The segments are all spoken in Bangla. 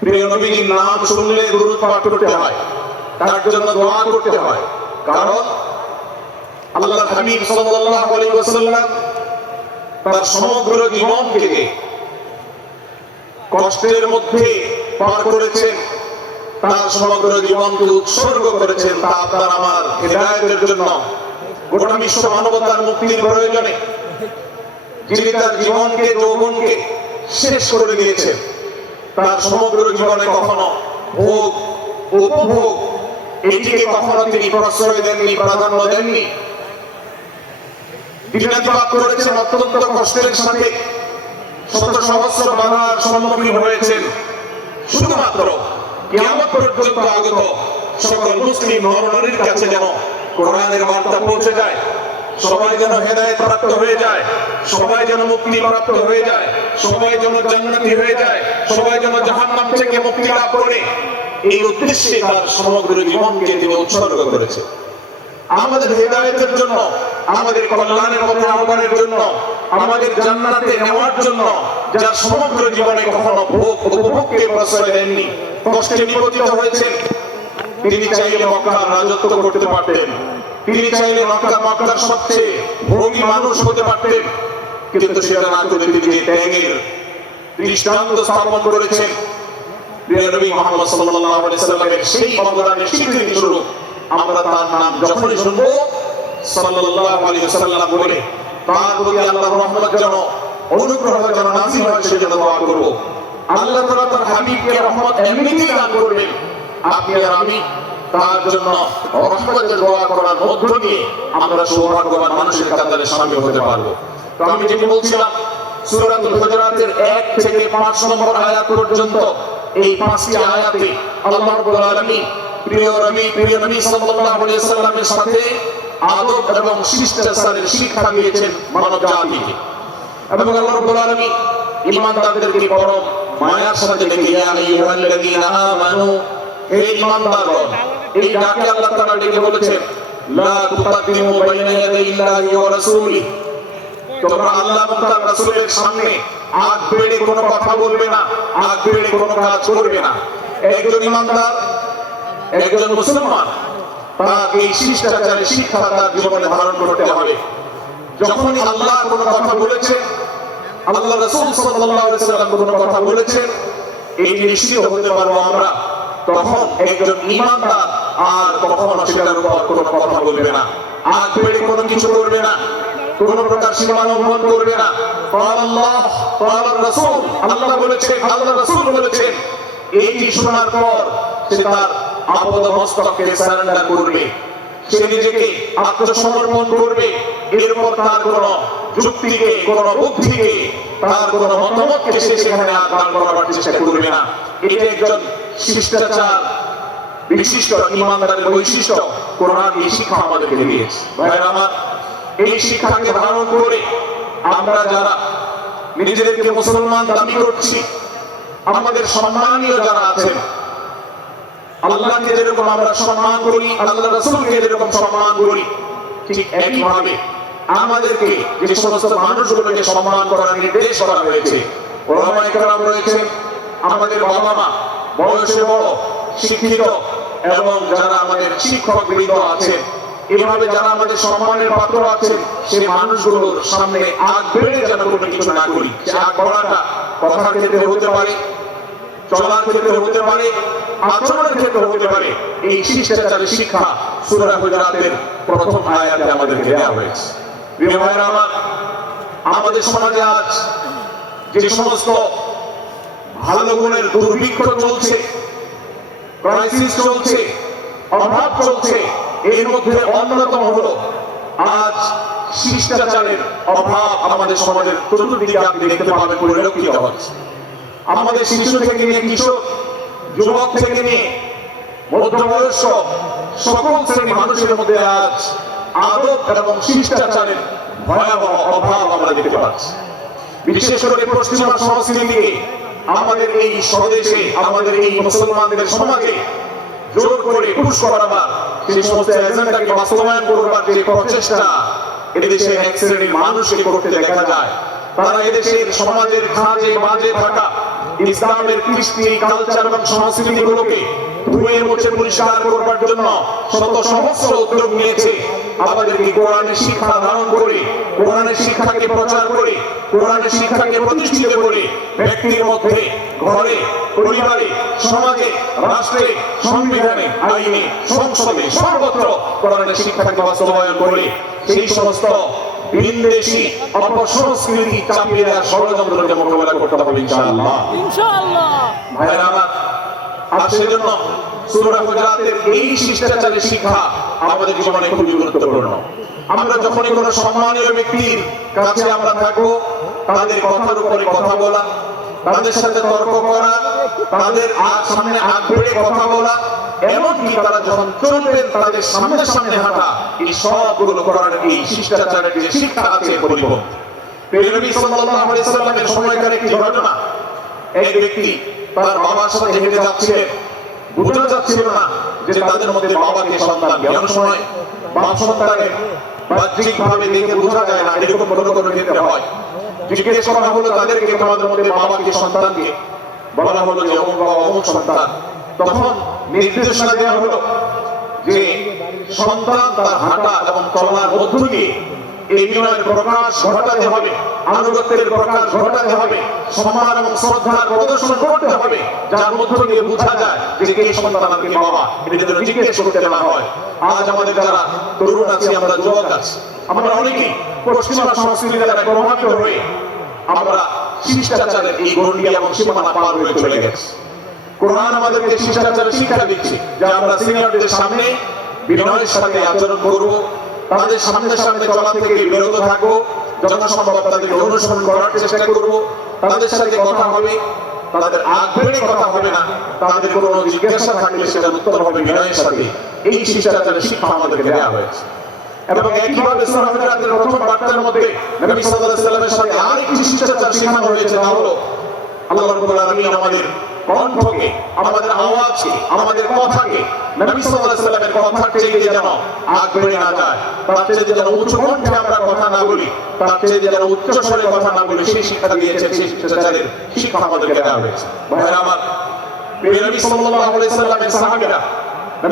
প্রিয় নবীর নাম শুনলে দুরূদ পাঠ করতে হয়, তার জন্য দোয়া করতে হয়। কারণ আল্লাহর হাবিব সাল্লাল্লাহু আলাইহি ওয়াসাল্লাম তার সমগ্র জীবনকে কষ্টের মধ্যে পার করেছেন, তার সমগ্র জীবনকে উৎসর্গ করেছেন তা আপনার আমার হেদায়েতের জন্য, গোটা বিশ্ব মানবতার মুক্তির প্রয়োজনে। যিনি তার জীবনকে যৌবনকে শেষ করে দিয়েছেন, তার সমগ্র জীবনে কখনো ভোগ উপভোগ এটিকে কখনো তিনি প্রশ্রয় দেননি, প্রাধান্য দেননি। দিনাতিপাত করেছেন অত্যন্ত কষ্টের সাথে, শত সহস্র বাধার সম্মুখীন হয়েছেন শুধুমাত্র কিয়ামত পর্যন্ত আগত সকল মুসলিম নরনারীর কাছে যেন কোরআনের বার্তা পৌঁছে যায়, সবাই যেন হেদায়েত প্রাপ্ত হয়ে যায়, সবাই যেন মুক্তি প্রাপ্ত হয়ে যায়, সবাই যেন জান্নাতি হয়ে যায়, সবাই যেন জাহান্নাম থেকে মুক্তি লাভ করে। এই উদ্দেশ্যে তার সমগ্র জীবনকে তিনি উৎসর্গ করেছেন আমাদের হেদায়েতের জন্য, আমাদের কল্যাণের পথে আহ্বানের জন্য, আমাদের জান্নাতে নেওয়ার জন্য। যার সমগ্র জীবনে কখনো ভোগ উপভোগকে প্রশ্রয় দেননি, কষ্টে নিপতিত হয়েছেন। তিনি চাইলে মক্কার রাজত্ব করতে পারতেন, তিনি চাইলে মক্কার সবচেয়ে ভোগী মানুষ হতে পারতেন, কিন্তু সেটা না করে তিনি যে ত্যাগের দৃষ্টান্ত স্থাপন করেছেন, প্রিয় নবী মুহাম্মদ সাল্লাল্লাহু আলাইহি সাল্লামের সেই অবদানের স্বীকৃতি স্বরূপ আমরা তার নাম যখনই শুনবো সাল্লাল্লাহু আলাইহি ওয়াসাল্লাম বলে তার প্রতি আল্লাহর রহমত যেন, অনুগ্রহ যেন নাযিল হয় সেজন্য দোয়া করব। আল্লাহ তাআলা তার হাবিবকে রহমত এমনিতেই দান করবেন, আপনি আর আমি তার জন্য রহমতের দোয়া করার মধ্য দিয়ে আমরা সৌভাগ্যবান মানুষের কাতারে শামিল হতে পারবো। তো আমি যেটি বলছিলাম, সূরাতুল হুজুরাতের 1 থেকে 5 নম্বর আয়াত পর্যন্ত এই 5টি আয়াতে আল্লাহ রাব্বুল আলামিন প্রিয় নবী সাল্লাল্লাহু আলাইহি ওয়াসাল্লামের সাথে আদব এবং শিষ্টাচারের শিক্ষা দিয়েছেন মানব জাতিকে। এবং আল্লাহ রাব্বুল আলামিন ঈমানদারদেরকে পরম মায়ার সাথে ডেকে, ইয়া আইয়ুহাল্লাযীনা আমানু, হে ঈমানদারগণ। এই ডাকে আল্লাহ তাআলা ডেকে বলেছেন, লা তুকাদ্দিমু বাইনা ইয়াদাইল্লাহি ওয়া রাসূলিহি, তোমরা আল্লাহ এবং তার রাসূলের সামনে আগ বেড়ে কোনো কথা বলবে না, আগ বেড়ে কোনো কাজ করবে না। একজন ঈমানদার, একজন মুসলমান, তার এই শিষ্টাচারের শিক্ষা তার জীবনে ধারণ করতে হবে। যখনই আল্লাহ কোনো কথা বলেছেন, আল্লাহ রাসূল সাল্লাল্লাহু আলাইহি ওয়াসাল্লাম কোনো কথা বলেছেন, এই নিশ্চিত হতে পারবো আমরা, তখন একজন ঈমানদার আর কখনো সেটার উপর কোনো কথা বলবে না, আগ বেড়ে কোনো কিছু করবে না, কোনো প্রকার সীমা লঙ্ঘন করবে না। আল্লাহ রাসূল, আল্লাহ বলেছেন, আল্লাহ রাসূল বলেছেন, এইটি শোনার পর সে তার আপদ মস্তককে সারেন্ডার করবে, সে নিজেকে আত্মসমর্পণ করবে। এরপর তার কোন যুক্তিকে, কোন বুদ্ধিকে, তার কোন মতামতকে সে সেখানে আর দান করার চেষ্টা করবে না। এটা একজন শিষ্টাচার বিশিষ্ট ঈমানদারের বৈশিষ্ট্য। কোরআন এই শিক্ষা আমাদেরকে দিয়েছে। ভাইরা আমার, এই শিক্ষাকে ধারণ করে আমরা যারা নিজেদেরকে মুসলমান দাবি করছি, আমাদের সম্মানীয় যারা আছেন, আল্লাহকে যেরকম আমরা সম্মান করি, আল্লাহ রাসূলকে যেরকম সম্মান করি, ঠিক একইভাবে আমাদেরকে যে সমস্ত মানুষগুলোকে সম্মান করার নির্দেশ করা হয়েছে, ওলামায়ে কেরাম রয়েছেন, আমাদের বাবা মা, বয়সে বড়, শিক্ষিত এবং যারা আমাদের শিক্ষক বৃন্দ আছেন, এভাবে যারা আমাদের সম্মানের পাত্র আছেন, সেই মানুষগুলোর সামনে আগ বেড়ে যেন কোনো কিছু না করি। সে আগ বাড়াটা কথার ক্ষেত্রে হতে পারে, চলার ক্ষেত্রে হতে পারে, আচরণের ক্ষেত্রে হতে পারে। এই শিষ্টাচারের শিক্ষা সূরা হুজুরাতের প্রথম আয়াতে আমাদেরকে দেওয়া হয়েছে। প্রিয় ভাইরা আমার, আমাদের সমাজে আজ যে সমস্ত ভালো গুণের দুর্ভিক্ষ চলছে, ক্রাইসিস চলছে, অভাব চলছে, এর মধ্যে অন্যতম হলো আজ শিষ্টাচারের অভাব। আমাদের সমাজের চতুর্দিকে আপনি দেখতে পাবেন পরিলক্ষিত হচ্ছে। আমাদের শিশু থেকে নিয়ে কিশোর, যুবক থেকে নিয়ে মধ্যবয়স্ক সকল শ্রেণী মানুষের মধ্যে আজ আদব এবং শিষ্টাচারের ভয়াবহ অভাব আমরা দেখতে পাচ্ছি। বিশেষ করে পশ্চিমা সংস্কৃতিকে আমাদের এই স্বদেশে, আমাদের এই মুসলমানদের সমাজে জোর করে পুশ করাবার, সেই সমস্ত এজেন্ডাকে বাস্তবায়ন করবার যে প্রচেষ্টা এদেশে এক শ্রেণীর মানুষকে করতে দেখা যায়। তারা এদেশের সমাজের খাঁজে বাজে থাকা ইসলামের কৃষ্টি কালচার এবং সংস্কৃতিগুলোকে ধুয়ে মুছে পরিষ্কার করবার জন্য শত সহস্র উদ্যোগ নিয়েছে। আমাদেরকে কোরআনের শিক্ষা ধারণ করে, কোরআনের শিক্ষাকে প্রচার করে, কোরআনের শিক্ষাকে প্রতিষ্ঠিত করে ব্যক্তির মধ্যে, ঘরে, পরিবারে, সমাজে, রাষ্ট্রে, সংবিধানে, আইনে, সংসদে সর্বত্র কোরআনের শিক্ষাকে বাস্তবায়ন করে সেই সমস্ত বিদেশি অপসংস্কৃতি চাপিয়ে দেওয়ার ষড়যন্ত্রকে মোকাবেলা করতে হবে ইনশাআল্লাহ। ভাইরা আমার, আর সেজন্য সূরা হুজুরাতের এই শিষ্টাচারের শিক্ষা আমাদের জীবনে খুবই গুরুত্বপূর্ণ। আমরা যখনই কোনো সম্মানীয় ব্যক্তির কাছে আমরা থাকবো, তাদের কথার উপরে কথা বলা, তাদের সাথে তর্ক করা, তাদের সামনে আগ বেড়ে কথা বলা, এমনকি তারা যখন চলবেন তাদের সামনে সামনে হাঁটা, এই সবগুলো করার এই শিষ্টাচারের যে শিক্ষা আছে পরিপন্থী। নবী সাল্লাল্লাহু আলাইহি সাল্লামের সময়কার একটি ঘটনা, এক ব্যক্তি তার বাবার সাথে হেঁটে যাচ্ছিলেন, বোঝা যাচ্ছিল না যে তাদের মধ্যে বাবাকে সন্তান। এমন সময় বাপ সন্তানের বাহ্যিক ভাবে দেখে বোঝা যায় না, এরকম কোনো কোনো ক্ষেত্রে হয়। জিজ্ঞেস করা হলো তাদেরকে, তোমাদের মধ্যে বাবাকে সন্তানকে? বলা হলো যে অমুক বাবা অমুক সন্তান। তখন নির্দেশনা দেওয়া হলো যে সন্তান তার হাঁটা এবং চলার মধ্য দিয়ে এই বিনয়ের প্রকাশ ঘটাতে হবে, আনুগত্যের প্রকাশ ঘটাতে হবে, সম্মান এবং শ্রদ্ধার প্রদর্শন করতে হবে, যার মধ্য দিয়ে বোঝা যায় যে কে সন্তান আর কে বাবা। এটা যেন জিজ্ঞেস করতে না হয়। আজ আমাদের যারা তরুণ আছি, আমরা যুবক আছি, আমরা অনেকেই পশ্চিমা সংস্কৃতির দ্বারা প্রভাবিত হয়ে আমরা শিষ্টাচারের এই গণ্ডি এবং সীমানা পার হয়ে চলে গেছি। কোরআন আমাদেরকে শিষ্টাচারের শিক্ষা দিচ্ছে যে আমরা সিনিয়রদের সামনে বিনয়ের সাথে আচরণ করব, তাদের সামনে সামনে চলা থেকে বিরত থাকবো, যথাসম্ভব তাদেরকে অনুসরণ করার চেষ্টা করব, তাদের সাথে কথা হবে, তাদের আগ বেড়ে কথা হবে না, তাদের কোনো জিজ্ঞাসা থাকলে সেটার উত্তর হবে বিনয়ের সাথে। এই শিষ্টাচারের শিক্ষা আমাদেরকে দেওয়া হয়েছে। এবং একইভাবে সূরা হুজুরাতের প্রথম বার্তার মধ্যে নবী সাল্লাল্লাহু আলাইহি ওয়াসাল্লামের সাথে আরেকটি শিষ্টাচার শেখানো হয়েছে, তা হলো আল্লাহ রাব্বুল আলামিন আমাদের কণ্ঠকে, আমাদের আওয়াজকে, আমাদের কথাকে নবী সাল্লাল্লাহু আলাইহি ওয়াসাল্লামের কথার চেয়ে যেন আগ বেড়ে না যায়, তার চেয়ে যেন উচ্চ কণ্ঠে আমরা কথা না বলি, তার চেয়ে যেন উচ্চ স্বরে কথা না বলি, সেই শিক্ষা দিয়েছে, সেই শিষ্টাচারের শিক্ষা আমাদেরকে দেওয়া হয়েছে। ভাইরা আমার, নবী সাল্লাল্লাহু আলাইহি ওয়াসাল্লামের সাহাবীরা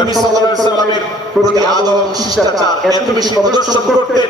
নবী সাল্লাল্লাহু আলাইহি ওয়াসাল্লামের প্রতি আদব এবং শিষ্টাচার এত বেশি প্রদর্শন করতেন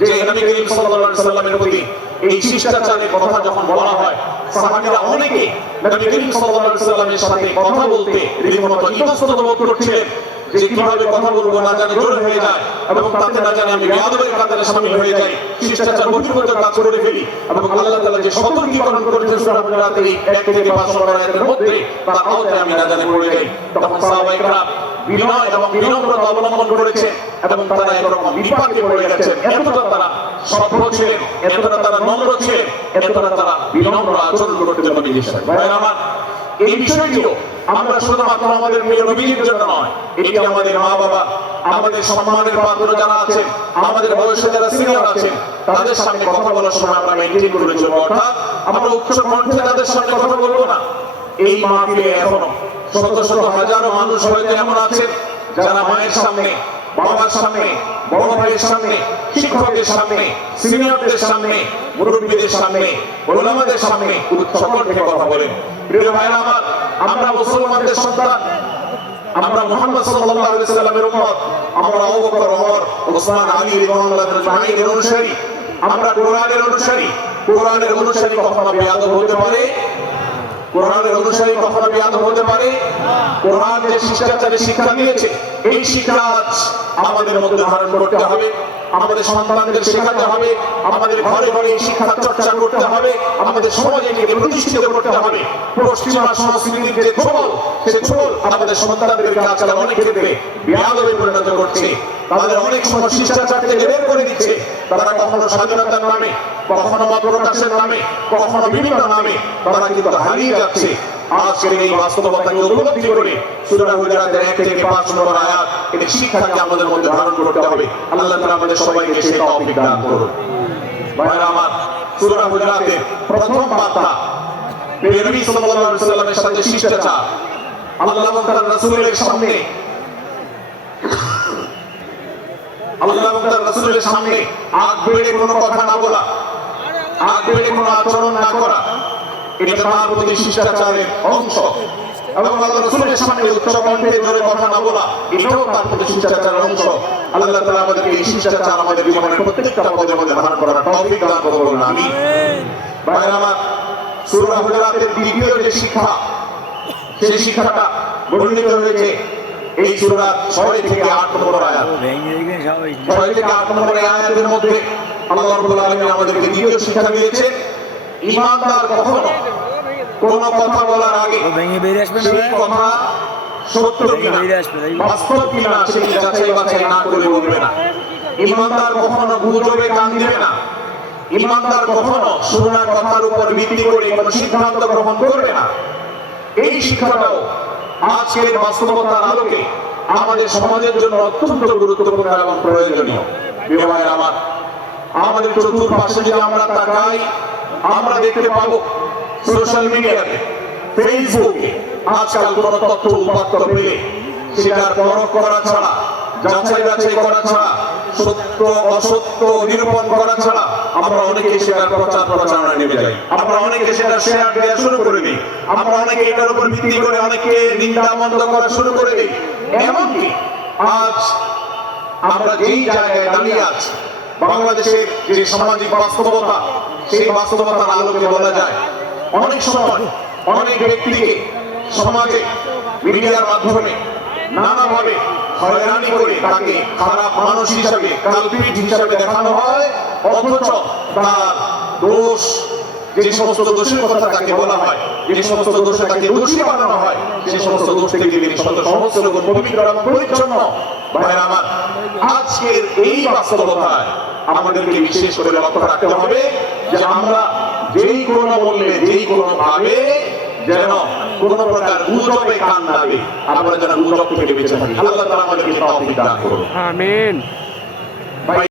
যে নবী করিম সাল্লাল্লাহু আলাইহি ওয়াসাল্লামের প্রতি এই শিষ্টাচারের কথা যখন বলা হয়, সাহাবীরা অনেকে নবী করিম সাল্লাল্লাহু আলাইহি ওয়াসাল্লামের সাথে কথা বলতে রীতিমতো ইতস্তত বোধ করছিলেন যে কিভাবে কথা বলবো না জানে জোরে হয়ে যায়, এবং তাতে না জানে আমি বেয়াদবের কাতারে শামিল হয়ে যাই, শিষ্টাচার বহির্ভূত কাজ করে ফেলি। এবং আল্লাহ তাআলা যে সতর্কীকরণ করেছেন সূরা হুজুরাতের এই 1 থেকে 5 নম্বর আয়াতের মধ্যে, তার আওতায় আমি না জানে পড়ে যাই। তখন সাহাবায়ে কেরাম বিনয় এবং বিনম্রতা অবলম্বন করেছেন এবং তারা একরকম বিপাকে পড়ে গেছেন। এতটা তারা সভ্য ছিলেন, এতটা তারা নম্র ছিলেন, এতটা তারা বিনম্র আচরণ করতে পেরেছেন। ভাইরা আমার, এই বিষয়টিও আমরা শুধুমাত্র আমাদের প্রিয় নবীর জন্য নয়, এটি আমাদের মা বাবা, আমাদের সম্মানের পাত্র যারা আছেন, আমাদের বয়সে যারা সিনিয়র আছেন, তাদের সামনে কথা বলার সময় আমরা মেইনটেইন করে চলবো। অর্থাৎ আমরা উচ্চ কণ্ঠে তাদের সামনে কথা বলবো না। এই মাহফিলে এখনো শত শত হাজারো মানুষ হয়তো এমন আছেন যারা মায়ের সামনে, বাবার সামনে, বড় ভাইয়ের সামনে, শিক্ষকের সামনে, সিনিয়রদের সামনে, মুরব্বীদের সামনে, ওলামাদের সামনে উচ্চ কণ্ঠে কথা বলেন। প্রিয় ভাইরা আমার, আমরা মুসলমানদের সন্তান, আমরা মুহাম্মদ সাল্লাল্লাহু আলাইহি ওয়াসাল্লামের উম্মত, আমরা আবু বকর, ওমর, ওসমান, আলী রাদিয়াল্লাহু আনহুর অনুসারী, আমরা কোরআনের অনুসারী। কোরআনের অনুসারী কখনো বেয়াদব হতে পারে? কোরআনের অনুসারী কখনো বেয়াদব হতে পারে? কোরআন যে শিষ্টাচারের শিক্ষা দিয়েছে, এই শিক্ষা আমাদের মধ্যে ধারণ করতে হবে, আমাদের সন্তানদের শেখাতে হবে, আমাদের ঘরে ঘরে এই শিক্ষা চর্চা করতে হবে, আমাদের সমাজে এটিকে প্রতিষ্ঠিত করতে হবে। পশ্চিমা সংস্কৃতির যে ছোবল, সে ছোবল আমাদের সন্তানদেরকে আজকাল অনেক ক্ষেত্রে বেয়াদবে পরিণত করছে। তাদের অনেক সময় শিষ্টাচার থেকে বের করে দিচ্ছে। তারা কখনো স্বাধীনতার নামে, কখনো মত প্রকাশের নামে, কখনো বিভিন্ন নামে তারা কিন্তু হারিয়ে যাচ্ছে। আজকের এই বাস্তবতাকে উপলব্ধি করে সূরা হুজুরাতের 1 থেকে 5 নম্বর আয়াত, এই শিক্ষাকে আমাদের মধ্যে ধারণ করতে হবে। আল্লাহ তাআলা আমাদের সবাইকে সেই তৌফিক দান করুন। ভাইরা আমার, সূরা হুজুরাতের প্রথম বার্তা নবী সাল্লাল্লাহু আলাইহি ওয়াসাল্লামের সাথে শিষ্টাচার। আল্লাহ এবং তার রাসূলের সামনে, আল্লাহ এবং তার রাসূলের সামনে আগ বেড়ে কোনো কথা না বলা, আগ বেড়ে কোনো আচরণ না করা, এটা তার প্রতি শিষ্টাচারের অংশ। এবং আল্লাহ রাসূলের সামনে উচ্চ কণ্ঠে জোরে কথা না বলা এটাও তার প্রতি শিষ্টাচারের অংশ। আল্লাহ তাআলা আমাদেরকে এই শিষ্টাচার আমাদের জীবনের প্রত্যেকটা পদে পদে ধারণ করার তৌফিক দান করুন, আমিন। ভাইরা আমার, সূরা হুজুরাতের দ্বিতীয় যে শিক্ষা, সেই শিক্ষাটা বর্ণিত হয়েছে এই সূরার 6 থেকে 8 নম্বর আয়াত। 6 থেকে 8 নম্বর আয়াতের মধ্যে আল্লাহ রাব্বুল আলামিন আমাদেরকে দ্বিতীয় শিক্ষা দিয়েছেন, ঈমানদার কখনো কোন কথা বলার আগে সেই কথা সত্য কিনা বাস্তব কিনা সেই যাচাই বাছাই না করে বলবে না। ঈমানদার কখনো গুজবে কান দিবে না। ঈমানদার কখনো শোনা কথার উপর ভিত্তি করে কোনো সিদ্ধান্ত গ্রহণ করবে না। এই শিক্ষাটাও আজকের বাস্তবতার আলোকে আমাদের সমাজের জন্য অত্যন্ত গুরুত্বপূর্ণ এবং প্রয়োজনীয়। প্রিয় ভাইরা আমার, আমাদের চতুর্পাশে যদি আমরা তাকাই, আমরা দেখতে পাবো সোশ্যাল মিডিয়াতে, ফেসবুকে আজকাল কোন তথ্য উপাত্ত পেলে সেটার পরখ করা ছাড়া, যাচাই বাছাই করা ছাড়া, সত্য অসত্য নিরূপণ করা ছাড়া আমরা অনেকে সেটার প্রচার প্রচারণা নেমে যাই। আমরা অনেকে সেটা শেয়ার দেওয়া শুরু করে দিই। আমরা অনেকে এটার উপর ভিত্তি করে অনেকে নিন্দা মন্দ করা শুরু করে দিই। এমনকি আজ আমরা যেই জায়গায় দাঁড়িয়ে আছি, বাংলাদেশের যে সামাজিক বাস্তবতা, সেই বাস্তবতার আলোকে বলা যায় অনেক সময় অনেক ব্যক্তিকে সমাজে মিডিয়ার মাধ্যমে নানাভাবে হয়রানি করে তাকে খারাপ মানুষ হিসাবে, কালপিট হিসাবে দেখানো হয়, অথচ তার দোষ, যে সমস্ত দোষের কথা তাকে বলা হয়, যে সমস্ত দোষে তাকে দোষী বানানো হয়, সেই সমস্ত দোষ থেকে তিনি শত সহস্র গুণ পবিত্র এবং পরিচ্ছন্ন। ভাইরা আমার, আজকের এই বাস্তবতায় আমাদেরকে বিশেষ করে লক্ষ্য রাখতে হবে যে আমরা যেই কোনো মূল্যে, যেই কোনো ভাবে যেন কোন প্রকার গুজবে কান না দিই, আমরা যেন গুজব থেকে বেঁচে থাকি। আল্লাহ তাআলা আমাদেরকে তৌফিক দান করুন, আমিন।